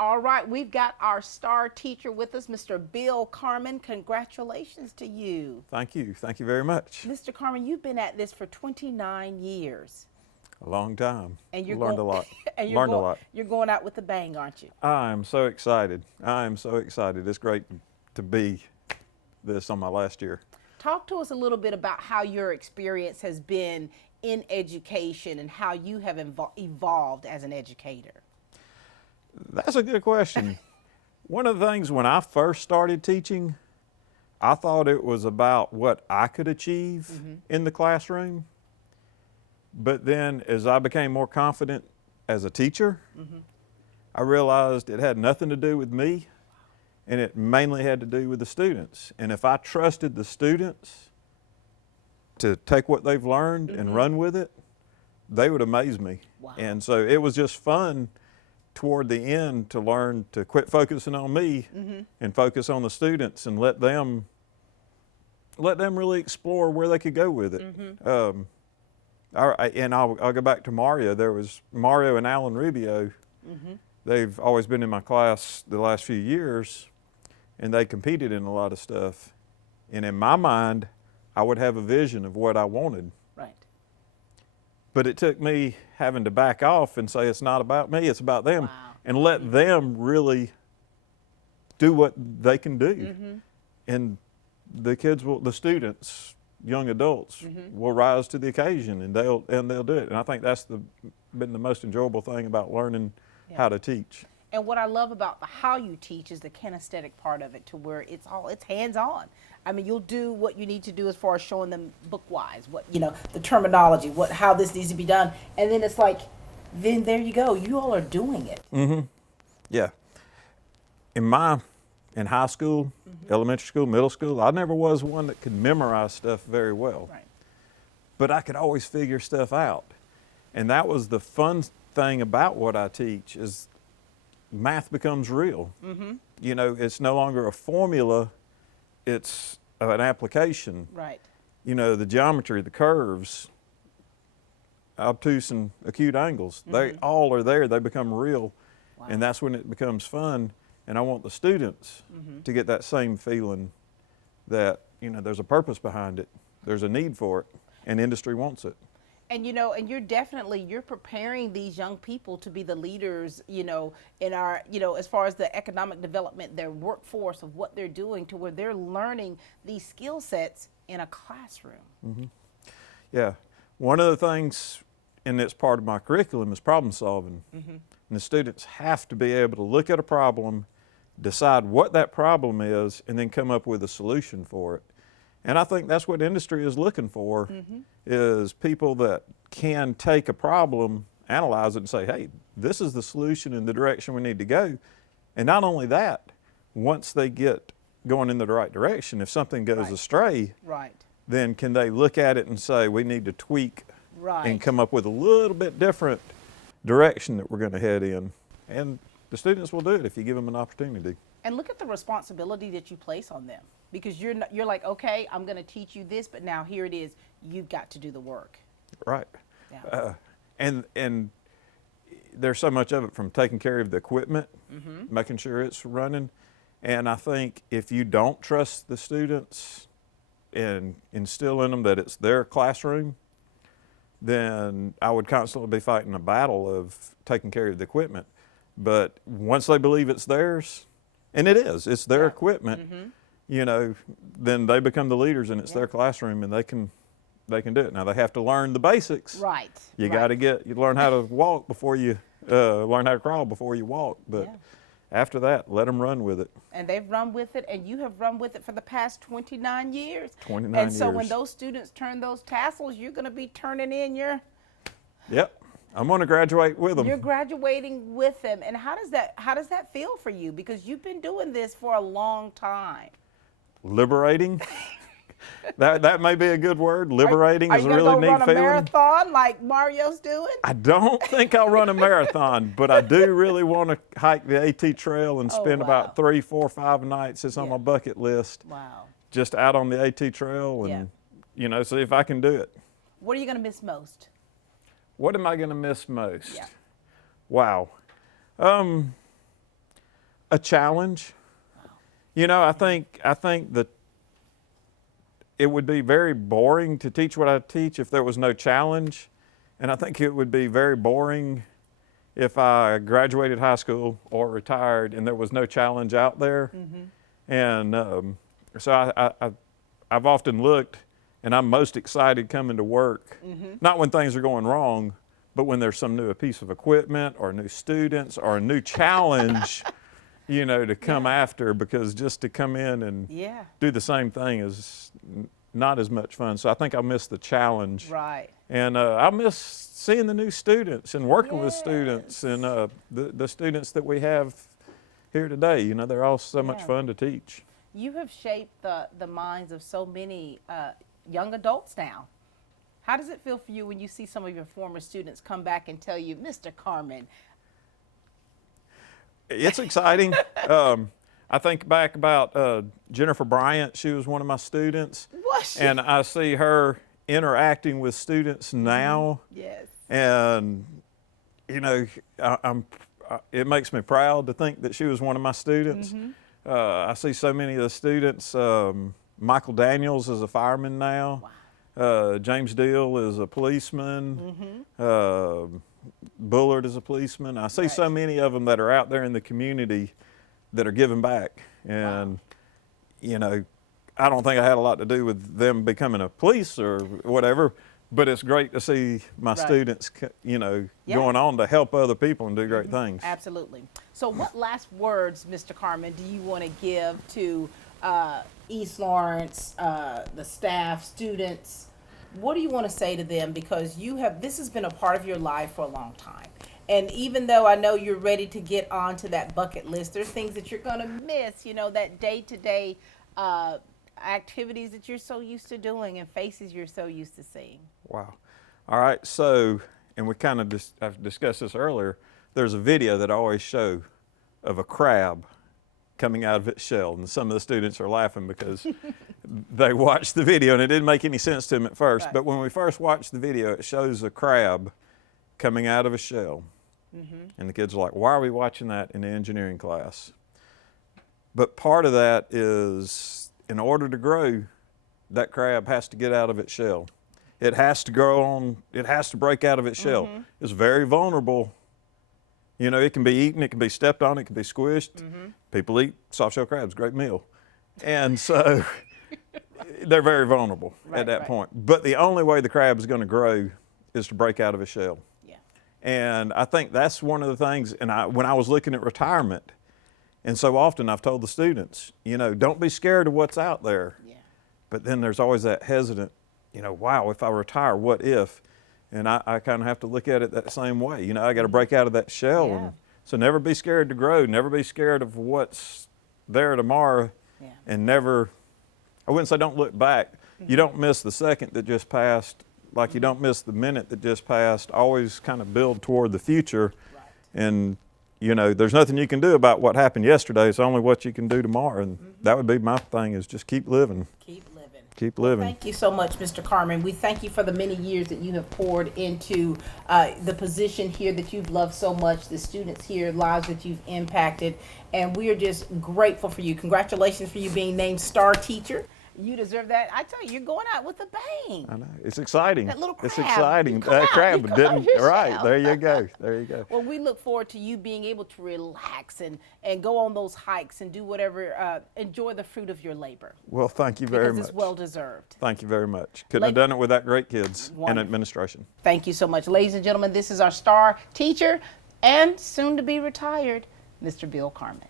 All right, we've got our star teacher with us, Mr. Bill Carmen. Congratulations to you. Thank you. Thank you very much. Mr. Carmen, you've been at this for 29 years. A long time. And you're learned a lot. And learned a lot. You're going out with a bang, aren't you? I am so excited. I am so excited. It's great to be this on my last year. Talk to us a little bit about how your experience has been in education and how you have evolved as an educator. That's a good question. One of the things when I first started teaching, I thought it was about what I could achieve in the classroom. But then as I became more confident as a teacher, I realized it had nothing to do with me, and it mainly had to do with the students. And if I trusted the students to take what they've learned and run with it, they would amaze me. Wow. And so it was just fun toward the end to learn to quit focusing on me and focus on the students and let them really explore where they could go with it. And I'll go back to Mario. There was Mario and Alan Rubio. They've always been in my class the last few years, and they competed in a lot of stuff. And in my mind, I would have a vision of what I wanted. Right. But it took me having to back off and say, it's not about me, it's about them. Wow. And let them really do what they can do. And the kids the students, young adults, will rise to the occasion, and they'll do it. And I think that's been the most enjoyable thing about learning how to teach. And what I love about how you teach is the kinesthetic part of it, to where it's hands-on. I mean, you'll do what you need to do as far as showing them book-wise, the terminology, how this needs to be done. And then it's like, then there you go. You all are doing it. Yeah. In high school, elementary school, middle school, I never was one that could memorize stuff very well. Right. But I could always figure stuff out. And that was the fun thing about what I teach, is math becomes real. You know, it's no longer a formula, it's an application. Right. You know, the geometry, the curves, obtuse and acute angles, they all are there, they become real. Wow. And that's when it becomes fun. And I want the students to get that same feeling that, there's a purpose behind it, there's a need for it, and industry wants it. And and you're preparing these young people to be the leaders, in our, as far as the economic development, their workforce of what they're doing, to where they're learning these skill sets in a classroom. Yeah, one of the things, and it's part of my curriculum, is problem solving. And the students have to be able to look at a problem, decide what that problem is, and then come up with a solution for it. And I think that's what industry is looking for, is people that can take a problem, analyze it, and say, hey, this is the solution and the direction we need to go. And not only that, once they get going in the right direction, if something goes astray, then can they look at it and say, we need to tweak and come up with a little bit different direction that we're going to head in. And the students will do it if you give them an opportunity. And look at the responsibility that you place on them, because you're like, okay, I'm going to teach you this, but now here it is, you've got to do the work. Right. Yeah. And there's so much of it, from taking care of the equipment, making sure it's running. And I think if you don't trust the students and instill in them that it's their classroom, then I would constantly be fighting a battle of taking care of the equipment. But once they believe it's theirs, and it's their equipment, then they become the leaders, and it's their classroom, and they can do it. Now they have to learn the basics. Right. You got to you learn how to walk before you learn how to crawl before you walk. But after that, let them run with it. And they've run with it, and you have run with it for the past 29 years. 29 years. And so when those students turn those tassels, you're going to be turning in your... Yep. I'm going to graduate with them. You're graduating with them. And how does that feel for you? Because you've been doing this for a long time. Liberating. that may be a good word. Liberating is a really neat feeling. Are you going to go run a marathon like Mario's doing? I don't think I'll run a marathon, but I do really want to hike the AT Trail and spend about 3, 4, 5 nights. It's on my bucket list. Wow. Just out on the AT Trail and, see if I can do it. What are you going to miss most? What am I going to miss most? Yeah. Wow. a challenge. You know, I think that it would be very boring to teach what I teach if there was no challenge. And I think it would be very boring if I graduated high school or retired and there was no challenge out there. And so I've often looked, and I'm most excited coming to work, not when things are going wrong, but when there's some new piece of equipment or new students or a new challenge, you know, to come after, because just to come in and do the same thing is not as much fun. So I think I'll miss the challenge. Right. And I'll miss seeing the new students and working with students and the students that we have here today. You know, they're all so much fun to teach. You have shaped the minds of so many young adults now. How does it feel for you when you see some of your former students come back and tell you, Mr. Carman? It's exciting. I think back about Jennifer Bryant. She was one of my students. Was she? And I see her interacting with students now. Yes. And, you know, it makes me proud to think that she was one of my students. I see so many of the students. Michael Daniels is a fireman now. Wow. James Deal is a policeman. Bullard is a policeman. I see so many of them that are out there in the community that are giving back. And, you know, I don't think I had a lot to do with them becoming a police or whatever, but it's great to see my students, you know, going on to help other people and do great things. Absolutely. So what last words, Mr. Carman, do you want to give to East Lawrence, the staff, students? What do you want to say to them? Because this has been a part of your life for a long time. And even though I know you're ready to get onto that bucket list, there's things that you're going to miss, you know, that day-to-day activities that you're so used to doing and faces you're so used to seeing. Wow. All right. So, and we kind of I've discussed this earlier, there's a video that I always show of a crab coming out of its shell. And some of the students are laughing because they watched the video and it didn't make any sense to them at first. But when we first watched the video, it shows a crab coming out of a shell. And the kids are like, why are we watching that in the engineering class? But part of that is, in order to grow, that crab has to get out of its shell. It has to grow on, it has to break out of its shell. It's very vulnerable. You know, it can be eaten, it can be stepped on, it can be squished. People eat soft shell crabs, great meal. And so they're very vulnerable at that point. But the only way the crab is going to grow is to break out of its shell. And I think that's one of the things, and when I was looking at retirement, and so often I've told the students, you know, don't be scared of what's out there. But then there's always that hesitant, you know, wow, if I retire, what if? And I kind of have to look at it that same way. You know, I got to break out of that shell. And so never be scared to grow. Never be scared of what's there tomorrow. And never, I wouldn't say don't look back. You don't miss the second that just passed, like you don't miss the minute that just passed. Always kind of build toward the future. And, you know, there's nothing you can do about what happened yesterday. It's only what you can do tomorrow. And that would be my thing, is just keep living. Keep living. Keep living. Thank you so much, Mr. Carman. We thank you for the many years that you have poured into the position here that you've loved so much, the students here, lives that you've impacted, and we are just grateful for you. Congratulations for you being named Star Teacher. You deserve that. I tell you, you're going out with a bang. I know. It's exciting. That little crab. It's exciting. That That crab didn't. Right. Shell. There you go. There you go. Well, we look forward to you being able to relax and go on those hikes and do whatever, enjoy the fruit of your labor. Well, thank you very much. Because it's well deserved. Thank you very much. Couldn't have done it without great kids and administration. Thank you so much. Ladies and gentlemen, this is our star teacher and soon to be retired, Mr. Bill Carman.